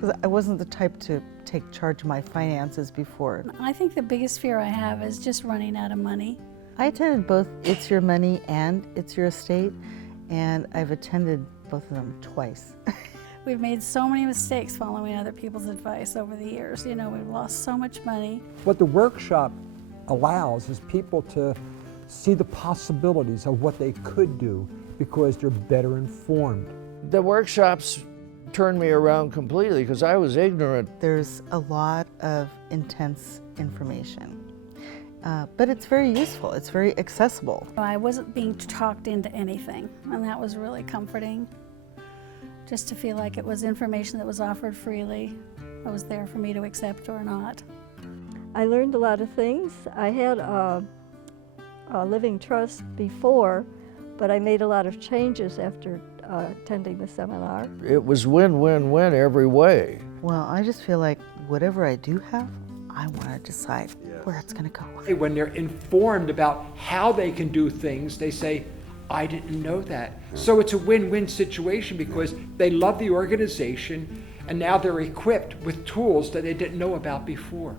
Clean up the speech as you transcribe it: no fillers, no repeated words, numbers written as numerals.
'Cause I wasn't the type to take charge of my finances before. I think the biggest fear I have is just running out of money. I attended both It's Your Money and It's Your Estate, and I've attended both of them twice. We've made so many mistakes following other people's advice over the years. You know, we've lost so much money. What the workshop allows is people to see the possibilities of what they could do because they're better informed. The workshops turned me around completely because I was ignorant. There's a lot of intense information, but it's very useful. It's very accessible. I wasn't being talked into anything, and that was really comforting. Just to feel like it was information that was offered freely. It was there for me to accept or not. I learned a lot of things. I had a living trust before, but I made a lot of changes after attending the seminar. It was win-win-win every way. Well, I just feel like whatever I do have, I want to decide where it's going to go. When they're informed about how they can do things, they say, I didn't know that. So it's a win-win situation because they love the organization and now they're equipped with tools that they didn't know about before.